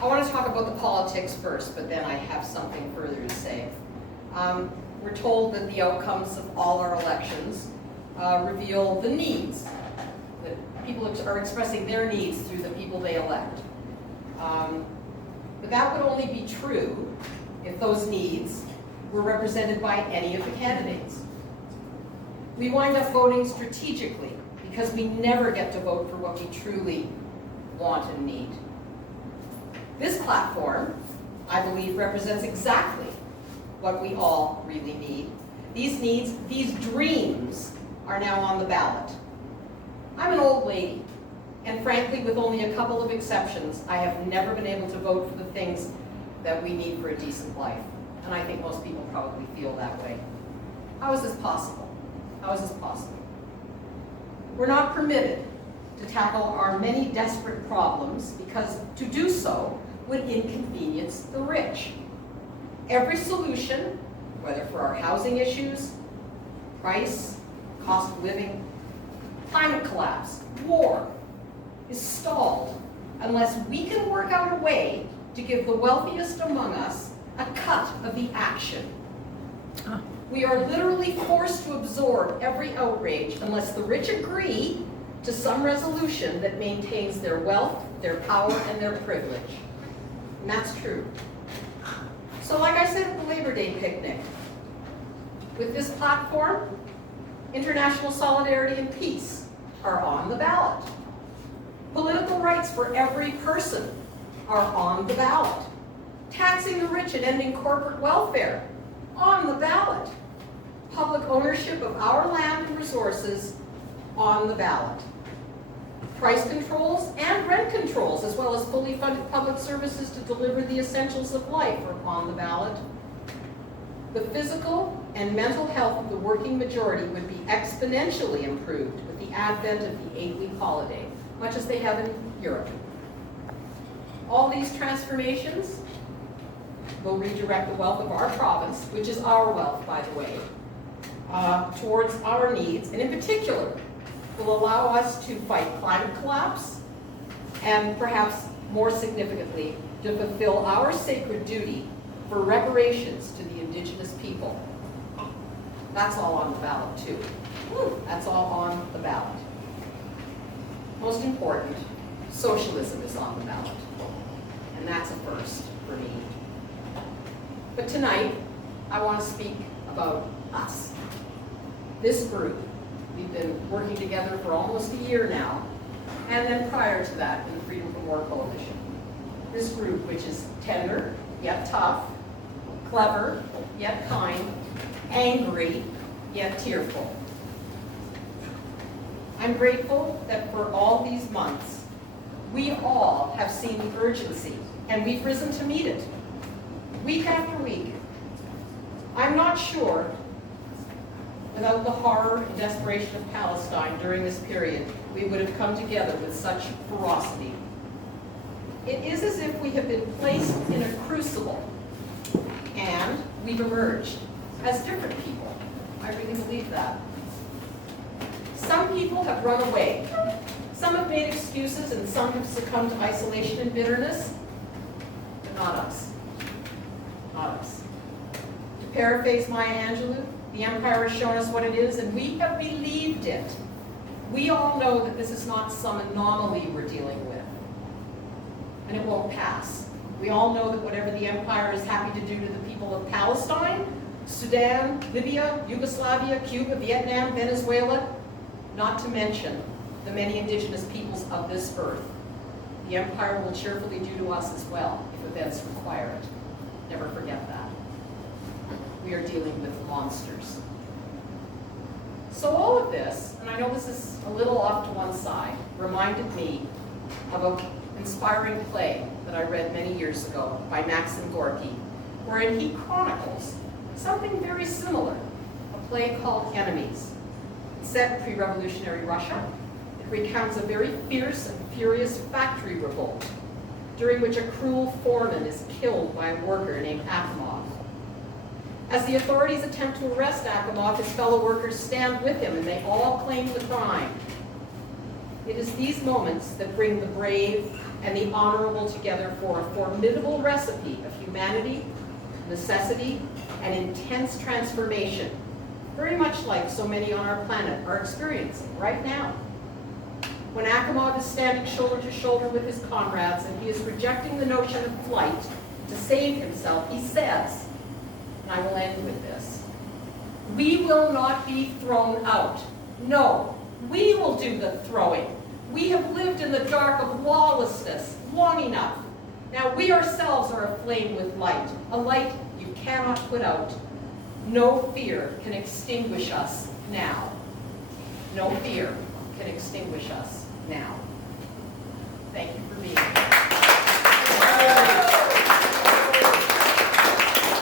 I want to talk about the politics first, but then I have something further to say. We're told that the outcomes of all our elections reveal the needs, that people are expressing their needs through the people they elect. But that would only be true if those needs were represented by any of the candidates. We wind up voting strategically because we never get to vote for what we truly want and need. This platform, I believe, represents exactly what we all really need. These needs, these dreams, are now on the ballot. I'm an old lady, and frankly, with only a couple of exceptions, I have never been able to vote for the things that we need for a decent life. And I think most people probably feel that way. How is this possible? How is this possible? We're not permitted to tackle our many desperate problems because to do so would inconvenience the rich. Every solution, whether for our housing issues, price, cost of living, climate collapse, war, is stalled unless we can work out a way to give the wealthiest among us a cut of the action. We are literally forced to absorb every outrage unless the rich agree to some resolution that maintains their wealth, their power, and their privilege. And that's true. So like I said at the Labor Day picnic, with this platform, international solidarity and peace are on the ballot. Political rights for every person are on the ballot. Taxing the rich and ending corporate welfare, on the ballot. Public ownership of our land and resources, on the ballot. Price controls and rent controls, as well as fully funded public services to deliver the essentials of life, are on the ballot. The physical and mental health of the working majority would be exponentially improved with the advent of the 8-week holiday, much as they have in Europe. All these transformations will redirect the wealth of our province, which is our wealth, by the way, towards our needs, and in particular, will allow us to fight climate collapse, and perhaps more significantly, to fulfill our sacred duty for reparations to the Indigenous people. That's all on the ballot, too. That's all on the ballot. Most important, socialism is on the ballot. And that's a first for me. But tonight, I want to speak about us. This group, we've been working together for almost a year now, and then prior to that in the Freedom from War Coalition. This group, which is tender, yet tough, clever, yet kind, angry, yet tearful. I'm grateful that for all these months, we all have seen the urgency, and we've risen to meet it, week after week. I'm not sure, without the horror and desperation of Palestine during this period, we would have come together with such ferocity. It is as if we have been placed in a crucible, and we've emerged as different people. I really believe that. Some people have run away. Some have made excuses, and some have succumbed to isolation and bitterness, but not us. Not us. To paraphrase Maya Angelou, the empire has shown us what it is, and we have believed it. We all know that this is not some anomaly we're dealing with, and it won't pass. We all know that whatever the empire is happy to do to the people of Palestine, Sudan, Libya, Yugoslavia, Cuba, Vietnam, Venezuela, not to mention the many indigenous peoples of this earth, the empire will cheerfully do to us as well if events require it. Never forget that. We are dealing with monsters. So all of this, and I know this is a little off to one side, reminded me of an inspiring play that I read many years ago by Maxim Gorky, wherein he chronicles something very similar, a play called Enemies. It's set in pre-revolutionary Russia. It recounts a very fierce and furious factory revolt, during which a cruel foreman is killed by a worker named Akimov. As the authorities attempt to arrest Akimov, his fellow workers stand with him, and they all claim the crime. It is these moments that bring the brave and the honorable together for a formidable recipe of humanity, necessity, and intense transformation, very much like so many on our planet are experiencing right now. When Akhimov is standing shoulder to shoulder with his comrades and he is rejecting the notion of flight to save himself, he says, and I will end with this, "We will not be thrown out. No, we will do the throwing. We have lived in the dark of lawlessness long enough. Now we ourselves are aflame with light, a light you cannot put out. No fear can extinguish us now." No fear can extinguish us now. Thank you for being here.